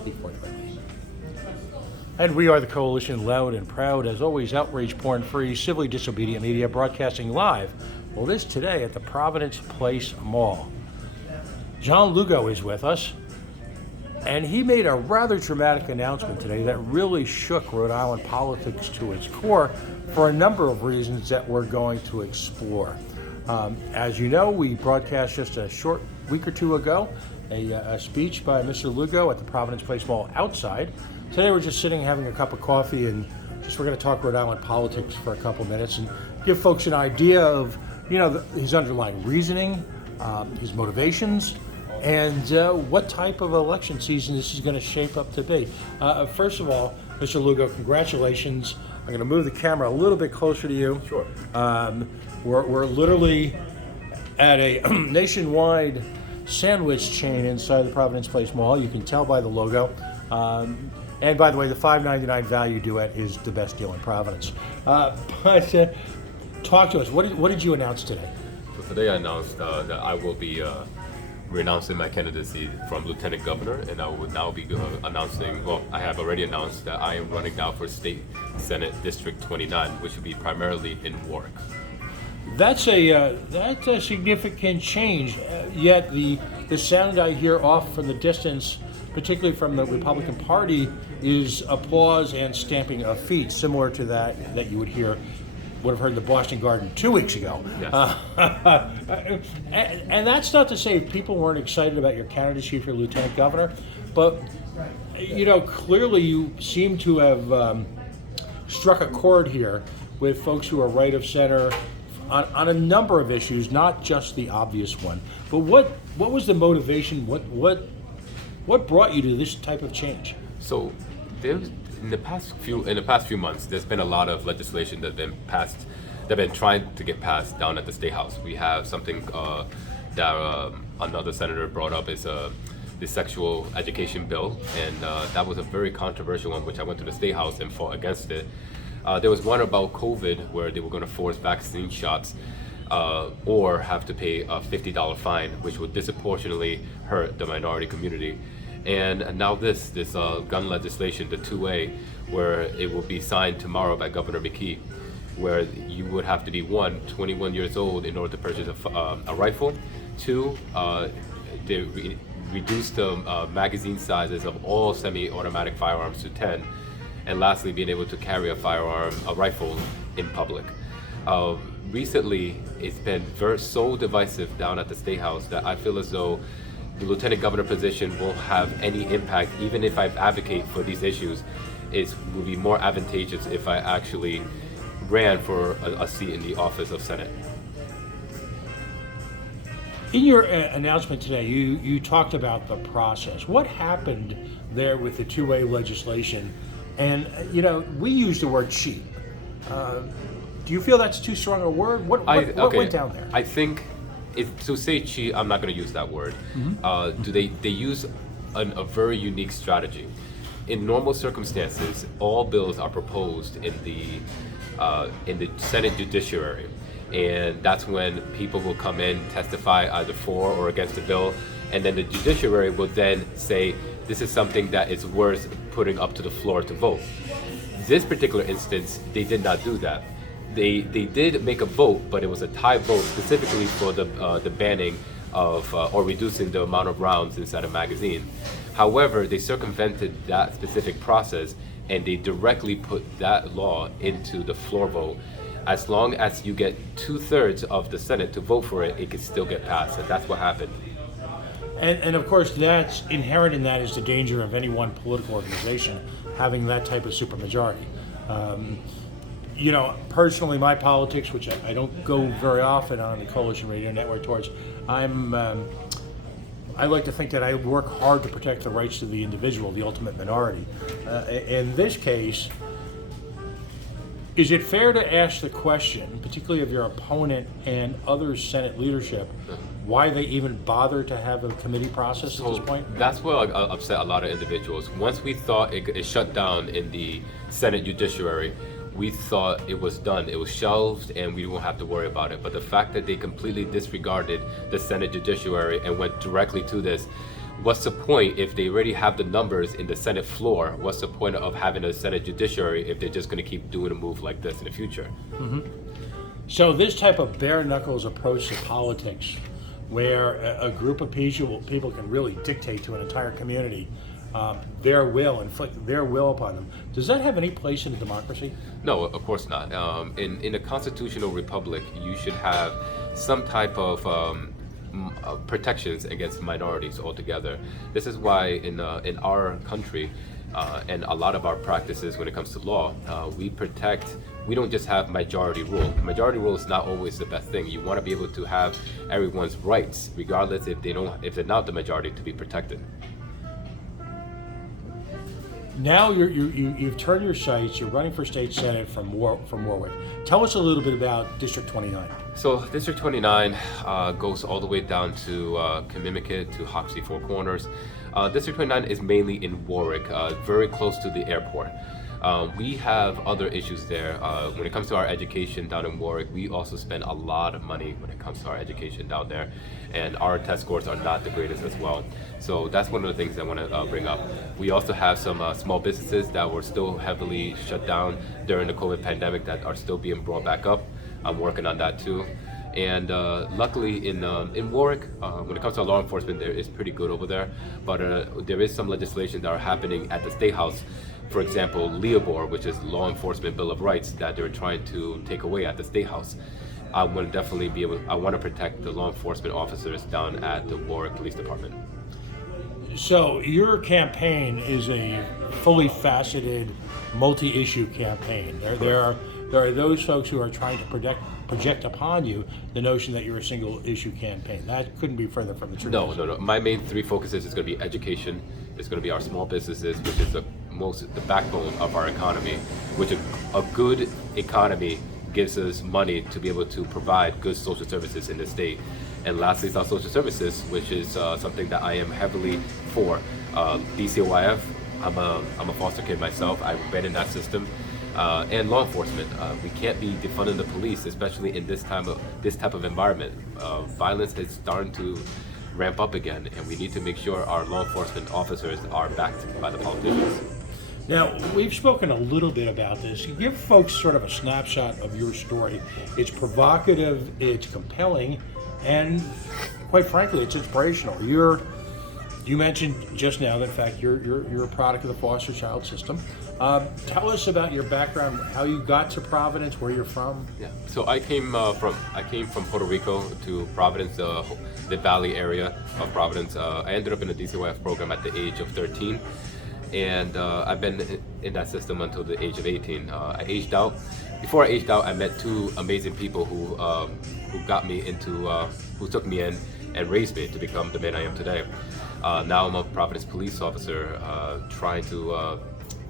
Speak forthrightly. And we are the Coalition, loud and proud, as always, outrage, porn-free, civilly disobedient media, broadcasting live. Well, this today at the Providence Place Mall. John Lugo is with us, and he made a rather dramatic announcement today that really shook Rhode Island politics to its core for a number of reasons that we're going to explore. As you know, we broadcast just a short week or two ago a speech by Mr. Lugo at the Providence Place Mall outside. Today we're just sitting having a cup of coffee and we're going to talk Rhode Island politics for a couple minutes and give folks an idea of, his underlying reasoning, his motivations, and what type of election season this is going to shape up to be. First of all, Mr. Lugo, congratulations. I'm going to move the camera a little bit closer to you. Sure. We're literally at a nationwide sandwich chain inside the Providence Place Mall. You can tell by the logo. And by the way, the $5.99 value duet is the best deal in Providence. But talk to us. What did you announce today? So today I announced that I will be renouncing my candidacy from Lieutenant Governor, and I will now be announcing, well, I have already announced that I am running now for State Senate District 29, which will be primarily in Warwick. That's a significant change, yet the sound I hear off from the distance, particularly from the Republican Party, is applause and stamping of feet, similar to that you would have heard in the Boston Garden 2 weeks ago. Yes. And that's not to say people weren't excited about your candidacy for Lieutenant Governor, but clearly you seem to have struck a chord here with folks who are right of center on a number of issues, not just the obvious one. But what was the motivation? What brought you to this type of change? So in the past few months, there's been a lot of legislation that's been passed, that have been trying to get passed down at the State House. We have something that another senator brought up is the sexual education bill, and that was a very controversial one, which I went to the State House and fought against it. There was one about COVID where they were going to force vaccine shots or have to pay a $50 fine, which would disproportionately hurt the minority community. And now this gun legislation, the 2A, where it will be signed tomorrow by Governor McKee, where you would have to be 21 years old in order to purchase a rifle. 2, they reduced the magazine sizes of all semi-automatic firearms to 10. And lastly, being able to carry a rifle in public. Recently, it's been so divisive down at the State House that I feel as though the Lieutenant Governor position will have any impact, even if I advocate for these issues. It will be more advantageous if I actually ran for a seat in the office of Senate. In your announcement today, you talked about the process. What happened there with the 2A legislation? And, we use the word cheat. Do you feel that's too strong a word? What went down there? I think, to say cheat, I'm not going to use that word. Mm-hmm. They use a very unique strategy. In normal circumstances, all bills are proposed in the Senate Judiciary. And that's when people will come in, testify either for or against the bill. And then the Judiciary will then say, this is something that is worth putting up to the floor to vote. This particular instance, they did not do that. They did make a vote, but it was a tie vote specifically for the banning of or reducing the amount of rounds inside a magazine. However, they circumvented that specific process and they directly put that law into the floor vote. As long as you get 2/3 of the Senate to vote for it, it can still get passed, and that's what happened. And of course, that's inherent in that is the danger of any one political organization having that type of supermajority. Personally, my politics, which I don't go very often on the Coalition Radio Network towards, I like to think that I work hard to protect the rights of the individual, the ultimate minority. In this case, is it fair to ask the question, particularly of your opponent and other Senate leadership, why they even bother to have a committee process at this point? That's what upset a lot of individuals. Once we thought it shut down in the Senate Judiciary, we thought it was done. It was shelved and we won't have to worry about it. But the fact that they completely disregarded the Senate Judiciary and went directly to this what's the point if they already have the numbers in the Senate floor? What's the point of having a Senate judiciary if they're just going to keep doing a move like this in the future? So this type of bare knuckles approach to politics, where a group of people can really dictate to an entire community their will, inflict their will upon them, does that have any place in a democracy? No, of course not. In a constitutional republic, you should have some type of protections against minorities altogether. This is why in our country and a lot of our practices when it comes to law, we don't just have majority rule. Majority rule is not always the best thing. You want to be able to have everyone's rights, regardless if they're not the majority, to be protected. Now you've turned your sights. You're running for state senate from Warwick. Tell us a little bit about District 29. So District 29 goes all the way down to Commimicut, to Hoxie Four Corners. District 29 is mainly in Warwick, very close to the airport. We have other issues there. When it comes to our education down in Warwick, we also spend a lot of money when it comes to our education down there, and our test scores are not the greatest as well. So that's one of the things I want to bring up. We also have some small businesses that were still heavily shut down during the COVID pandemic that are still being brought back up. I'm working on that too. And luckily in Warwick, when it comes to law enforcement, there is pretty good over there. But there is some legislation that are happening at the State House. For example, LEOBOR, which is Law Enforcement Bill of Rights, that they're trying to take away at the State House. I want to protect the law enforcement officers down at the Warwick Police Department. So your campaign is a fully faceted, multi-issue campaign. There are those folks who are trying to project upon you the notion that you're a single issue campaign. That couldn't be further from the truth. No. My main three focuses is going to be education. It's going to be our small businesses, which is the backbone of our economy. Which a good economy gives us money to be able to provide good social services in the state. And lastly, it's our social services, which is something that I am heavily for. DCYF. I'm a foster kid myself. I've been in that system. And law enforcement. We can't be defunding the police, especially in this type of environment. Violence is starting to ramp up again, and we need to make sure our law enforcement officers are backed by the politicians. Now, we've spoken a little bit about this. You give folks sort of a snapshot of your story. It's provocative, it's compelling, and quite frankly, it's inspirational. You mentioned just now that, in fact, you're a product of the foster child system. Tell us about your background, how you got to Providence, where you're from. Yeah. So I came from Puerto Rico to Providence, the Valley area of Providence. I ended up in the DCYF program at the age of 13, and I've been in that system until the age of 18. I aged out. Before I aged out, I met two amazing people who got me into, who took me in and raised me to become the man I am today. Now I'm a Providence police officer trying to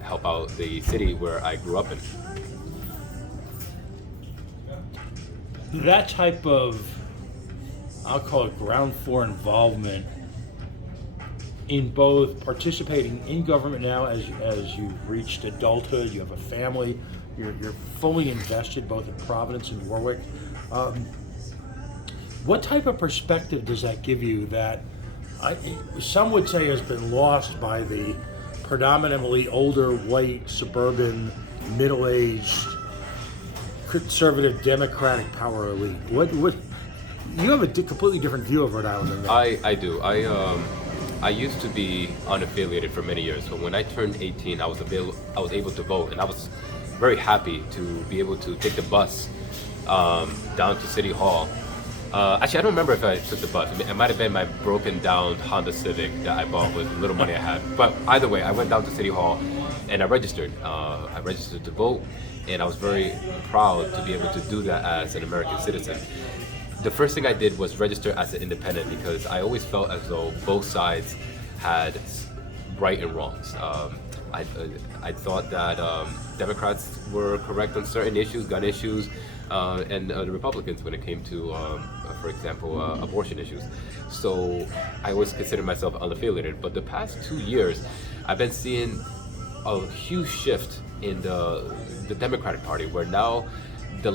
help out the city where I grew up in. That type of, I'll call it ground floor involvement in both participating in government now as you've reached adulthood, you have a family, you're fully invested both in Providence and Warwick. What type of perspective does that give you that some would say has been lost by the predominantly older, white, suburban, middle-aged, conservative, democratic power elite? What you have a completely different view of Rhode Island than that. I do. I used to be unaffiliated for many years, but when I turned 18, I was able to vote, and I was very happy to be able to take the bus down to City Hall. Actually, I don't remember if I took the bus. It might have been my broken down Honda Civic that I bought with little money I had. But either way, I went down to City Hall and I registered. I registered to vote, and I was very proud to be able to do that as an American citizen. The first thing I did was register as an independent because I always felt as though both sides had right and wrongs. I thought that Democrats were correct on certain issues, gun issues, and the Republicans when it came to, for example, abortion issues. So I always considered myself unaffiliated. But the past 2 years, I've been seeing a huge shift in the Democratic Party, where now the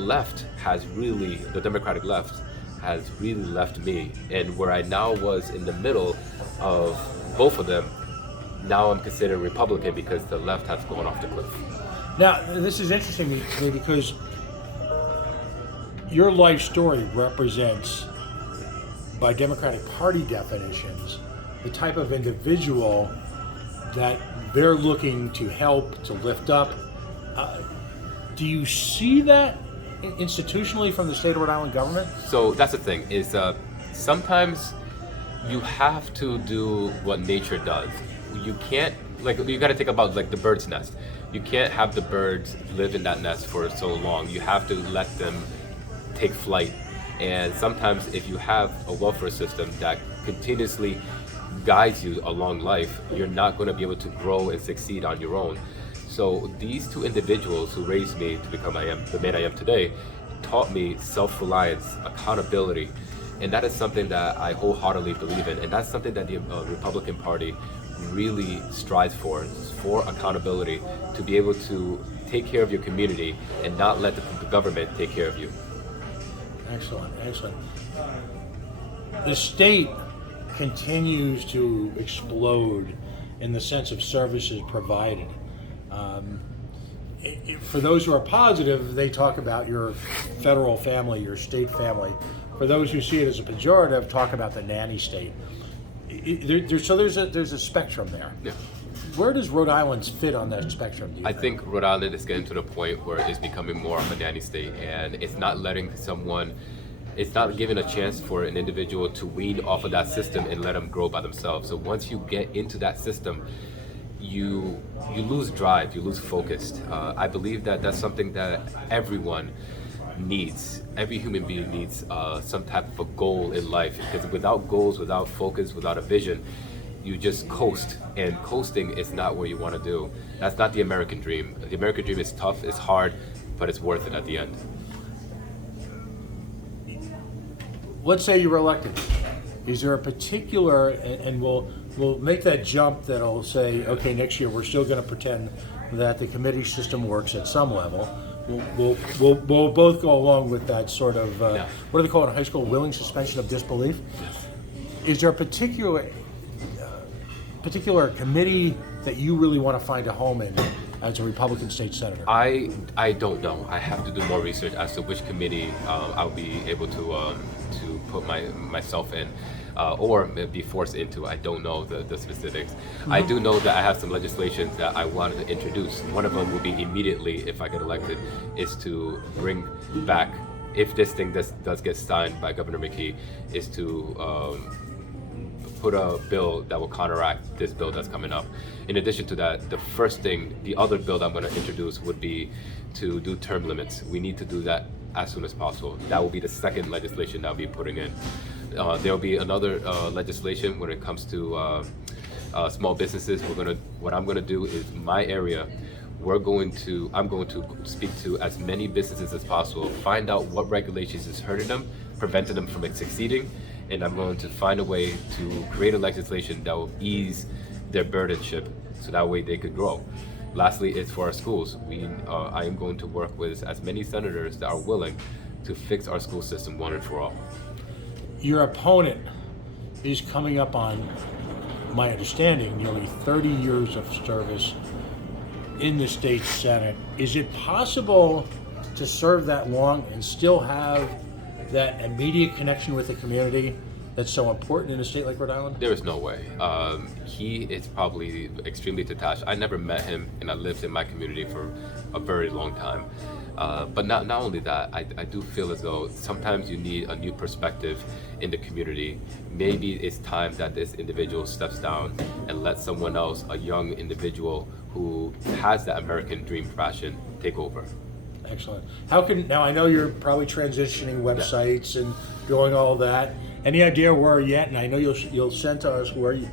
Democratic left has really left me, and where I now was in the middle of both of them, now I'm considered Republican because the left has gone off the cliff. Now, this is interesting to me because your life story represents, by Democratic Party definitions, the type of individual that they're looking to help, to lift up. Do you see that institutionally from the state of Rhode Island government? So that's the thing, is sometimes you have to do what nature does. You can't, like, you got to think about like the bird's nest. You can't have the birds live in that nest for so long. You have to let them take flight. And sometimes if you have a welfare system that continuously guides you along life, you're not going to be able to grow and succeed on your own. So these two individuals who raised me to become the man I am today taught me self-reliance, accountability, and that is something that I wholeheartedly believe in, and that's something that the Republican Party really strives for accountability, to be able to take care of your community and not let the government take care of you. Excellent, excellent. The state continues to explode in the sense of services provided. For those who are positive, they talk about your federal family, your state family. For those who see it as a pejorative, talk about the Nanny State. So there's a spectrum there. Yeah. Where does Rhode Island fit on that spectrum? I think Rhode Island is getting to the point where it's becoming more of a nanny state, and it's not giving a chance for an individual to wean off of that system and let them grow by themselves. So once you get into that system, you lose drive, you lose focus. I believe that that's something that everyone needs. Every human being needs some type of a goal in life, because without goals, without focus, without a vision, you just coast, and coasting is not what you want to do. That's not the American dream. The American dream is tough, it's hard, but it's worth it at the end. Let's say you're elected. Is there a particular, and we'll make that jump that'll say, okay, next year we're still going to pretend that the committee system works at some level. We'll both go along with that sort of, what do they call it in high school, willing suspension of disbelief? Is there a particular committee that you really want to find a home in as a Republican state senator? I don't know. I have to do more research as to which committee I'll be able to put myself in, or be forced into. I don't know the specifics. Mm-hmm. I do know that I have some legislation that I wanted to introduce. One of them will be immediately, if I get elected, is to bring back, if this thing does get signed by Governor McKee, is to put a bill that will counteract this bill that's coming up. In addition to that, the other bill that I'm going to introduce would be to do term limits. We need to do that as soon as possible. That will be the second legislation that I'll be putting in. There will be another legislation when it comes to small businesses. What I'm going to do is my area. I'm going to speak to as many businesses as possible, find out what regulations is hurting them, preventing them from succeeding, and I'm going to find a way to create a legislation that will ease their burdenship, so that way they could grow. Lastly, it's for our schools. I am going to work with as many senators that are willing to fix our school system one and for all. Your opponent is coming up on, my understanding, nearly 30 years of service in the state Senate. Is it possible to serve that long and still have that immediate connection with the community that's so important in a state like Rhode Island? There is no way. He is probably extremely detached. I never met him, and I lived in my community for a very long time. But not only that, I do feel as though sometimes you need a new perspective in the community. Maybe it's time that this individual steps down and lets someone else, a young individual who has that American dream passion, take over. Excellent. Now I know you're probably transitioning websites and doing all that. Any idea where you're at? And I know you'll send to us where you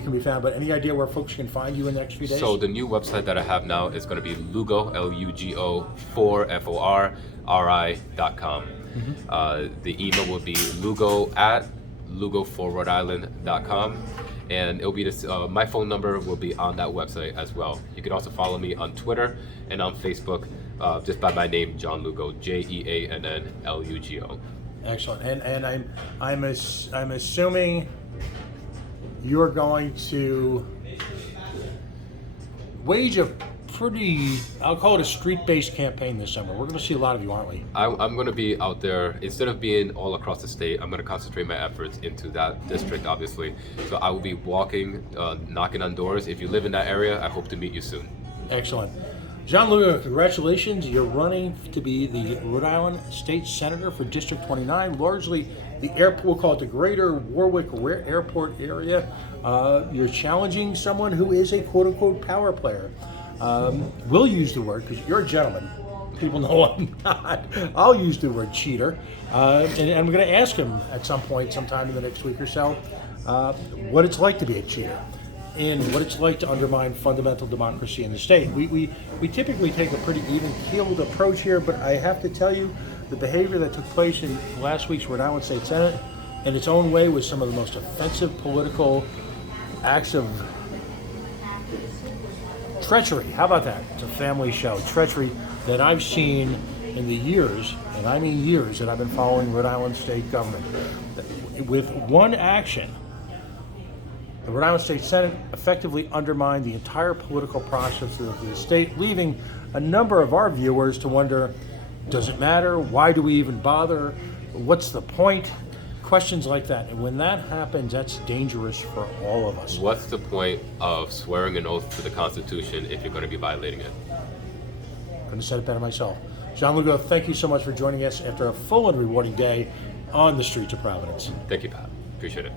can be found, but any idea where folks can find you in the next few days? So the new website that I have now is going to be Lugo, Lugo, 4FORRI.com. Mm-hmm. The email will be lugo@lugo4rhodeisland.com. And it'll be this. My phone number will be on that website as well. You can also follow me on Twitter and on Facebook, just by my name, John Lugo, JeannLugo. Excellent. And I'm assuming you're going to wage a pretty, I'll call it a street-based campaign this summer. We're going to see a lot of you, aren't we? I'm going to be out there. Instead of being all across the state, I'm going to concentrate my efforts into that district, obviously. So I will be walking, knocking on doors. If you live in that area, I hope to meet you soon. Excellent. Jeann Lugo, congratulations. You're running to be the Rhode Island State Senator for District 29, largely the airport, we'll call it the greater Warwick Airport area. You're challenging someone who is a quote-unquote power player. We'll use the word, because you're a gentleman. People know I'm not. I'll use the word cheater. And I'm going to ask him at some point, sometime in the next week or so, what it's like to be a cheater and what it's like to undermine fundamental democracy in the state. We typically take a pretty even-keeled approach here, but I have to tell you, the behavior that took place in last week's Rhode Island State Senate, in its own way, was some of the most offensive political acts of treachery. How about that? It's a family show. Treachery that I've seen in the years, and I mean years, that I've been following Rhode Island State government. With one action, the Rhode Island State Senate effectively undermined the entire political process of the state, leaving a number of our viewers to wonder, does it matter? Why do we even bother? What's the point? Questions like that. And when that happens, that's dangerous for all of us. What's the point of swearing an oath to the Constitution if you're going to be violating it? Couldn't have said it better myself. Jeann Lugo, thank you so much for joining us after a full and rewarding day on the streets of Providence. Thank you, Pat. Appreciate it.